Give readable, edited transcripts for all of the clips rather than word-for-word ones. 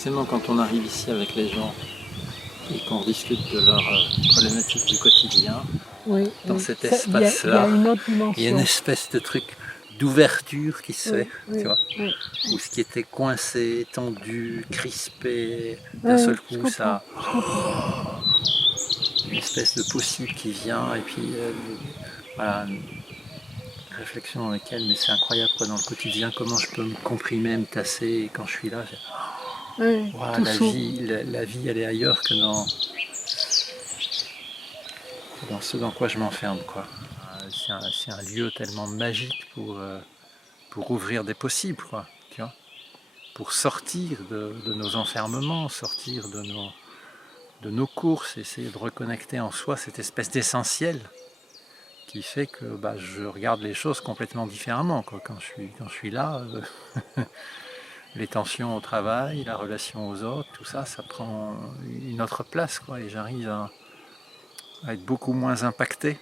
Forcément, quand on arrive ici avec les gens et qu'on discute de leurs problématiques du quotidien, Oui, dans oui. cet Il y a espace-là, une autre il y a une dimension. espèce de truc d'ouverture qui se Oui, fait, tu oui, vois, oui. où ce qui était coincé, tendu, crispé, d'un Oui, seul je coup, comprends, ça, je comprends. une espèce de possible qui vient, et puis voilà, une réflexion dans laquelle, mais c'est incroyable quoi, dans le quotidien, comment je peux me comprimer, me tasser, et quand je suis là, Oui, wow, tout s'ouvre. la vie elle est ailleurs que dans ce dans quoi je m'enferme quoi. C'est un lieu tellement magique pour ouvrir des possibles quoi, tu vois, pour sortir de nos enfermements, sortir de nos courses, essayer de reconnecter en soi cette espèce d'essentiel qui fait que bah, je regarde les choses complètement différemment quoi. Quand je suis là, les tensions au travail, la relation aux autres, tout ça, ça prend une autre place quoi, et j'arrive à être beaucoup moins impacté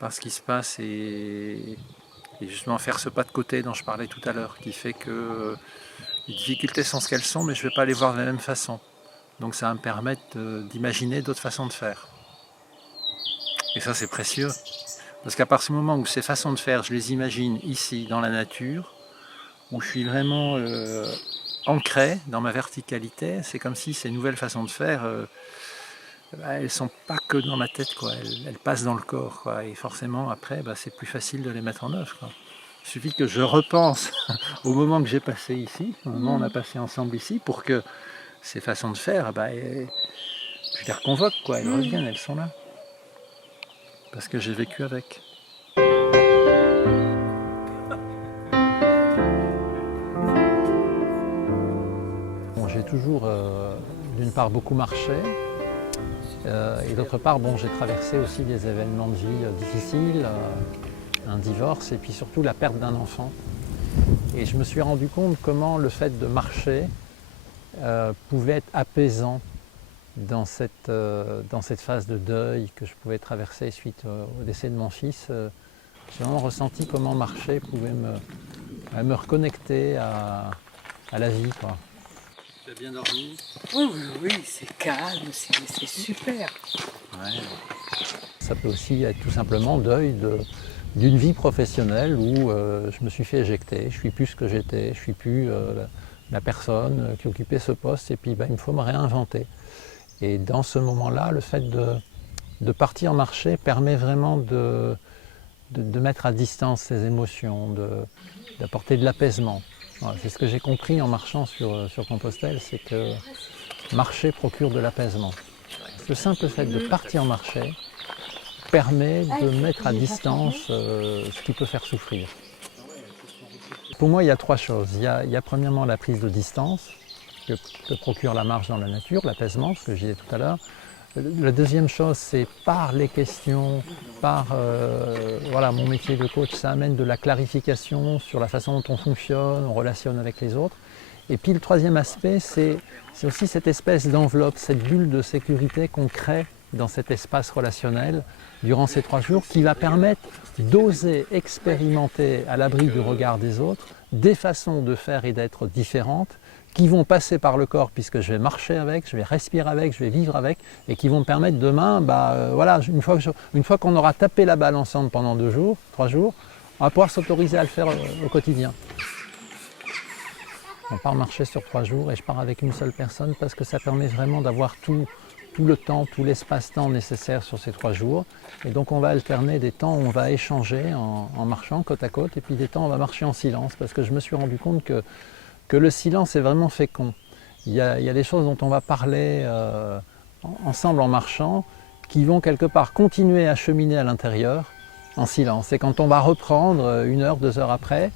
par ce qui se passe et justement faire ce pas de côté dont je parlais tout à l'heure, qui fait que les difficultés sont ce qu'elles sont, mais je ne vais pas les voir de la même façon. Donc ça va me permettre d'imaginer d'autres façons de faire. Et ça c'est précieux, parce qu'à partir du moment où ces façons de faire, je les imagine ici, dans la nature, où je suis vraiment ancré dans ma verticalité, c'est comme si ces nouvelles façons de faire, elles ne sont pas que dans ma tête, quoi. Elles passent dans le corps, quoi. Et forcément, après, bah, c'est plus facile de les mettre en œuvre, quoi. Il suffit que je repense au moment que j'ai passé ici, au moment où on a passé ensemble ici, pour que ces façons de faire, bah, je les reconvoque, quoi. Elles reviennent, elles sont là. Parce que j'ai vécu avec. Bon, j'ai toujours, d'une part, beaucoup marché, et d'autre part, bon, j'ai traversé aussi des événements de vie difficiles, un divorce et puis surtout la perte d'un enfant. Et je me suis rendu compte comment le fait de marcher pouvait être apaisant dans cette phase de deuil que je pouvais traverser suite au décès de mon fils. J'ai vraiment ressenti comment marcher pouvait me reconnecter à la vie, quoi. Tu as bien dormi? Oui, oui, oui, c'est calme, c'est super. Ouais. Ça peut aussi être tout simplement deuil d'une vie professionnelle où je me suis fait éjecter, je ne suis plus ce que j'étais, je ne suis plus la personne qui occupait ce poste et puis bah, il me faut me réinventer. Et dans ce moment-là, le fait de partir marcher permet vraiment de mettre à distance ces émotions, d'apporter de l'apaisement. Voilà, c'est ce que j'ai compris en marchant sur Compostelle, c'est que marcher procure de l'apaisement. Le simple fait de partir marcher permet de mettre à distance ce qui peut faire souffrir. Pour moi, il y a trois choses. Il y a premièrement la prise de distance que procure la marche dans la nature, l'apaisement, ce que je disais tout à l'heure. La deuxième chose, c'est par les questions, par voilà, mon métier de coach, ça amène de la clarification sur la façon dont on fonctionne, on relationne avec les autres. Et puis le troisième aspect, c'est aussi cette espèce d'enveloppe, cette bulle de sécurité qu'on crée dans cet espace relationnel durant ces 3 jours qui va permettre d'oser expérimenter à l'abri du regard des autres des façons de faire et d'être différentes qui vont passer par le corps puisque je vais marcher avec, je vais respirer avec, je vais vivre avec et qui vont me permettre demain, voilà, une fois qu'on aura tapé la balle ensemble pendant 2 jours, 3 jours, on va pouvoir s'autoriser à le faire au quotidien. On part marcher sur 3 jours et je pars avec une seule personne parce que ça permet vraiment d'avoir tout le temps, tout l'espace-temps nécessaire sur ces 3 jours. Et donc on va alterner des temps où on va échanger en marchant côte à côte et puis des temps où on va marcher en silence parce que je me suis rendu compte que le silence est vraiment fécond. Il y a des choses dont on va parler ensemble en marchant qui vont quelque part continuer à cheminer à l'intérieur en silence. Et quand on va reprendre 1 heure, 2 heures après,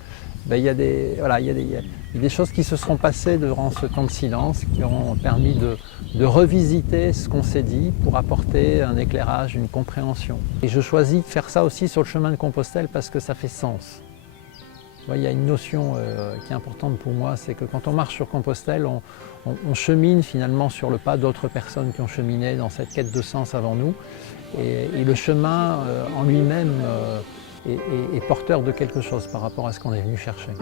ben, il y a des choses qui se seront passées durant ce temps de silence qui auront permis de revisiter ce qu'on s'est dit pour apporter un éclairage, une compréhension. Et je choisis de faire ça aussi sur le chemin de Compostelle parce que ça fait sens. Il y a une notion qui est importante pour moi, c'est que quand on marche sur Compostelle, on chemine finalement sur le pas d'autres personnes qui ont cheminé dans cette quête de sens avant nous. Et le chemin en lui-même est porteur de quelque chose par rapport à ce qu'on est venu chercher.